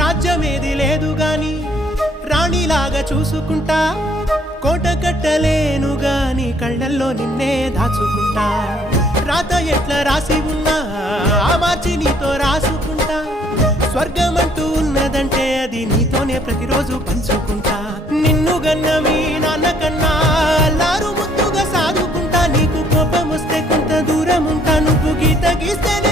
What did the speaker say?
రాజ్యమేది లేదు గాని రాణిలాగా చూసుకుంటా, కోట కట్టలేను గాని కళ్ళల్లో నిన్నే దాచుకుంటా. రాత ఎట్లా రాసి ఉన్నా ఆ మార్చి నీతో రాసుకుంటా. స్వర్గమంటూ ఉన్నదంటే అది నీతోనే ప్రతిరోజు పంచుకుంటా. నిన్ను గన్న మీ నాన్న కన్నా అల్లారు ముద్దుగా సాదుకుంటా. నీకు కోపం వస్తే కొంత దూరం ఉంటా, నువ్వు గీత గీస్తేనే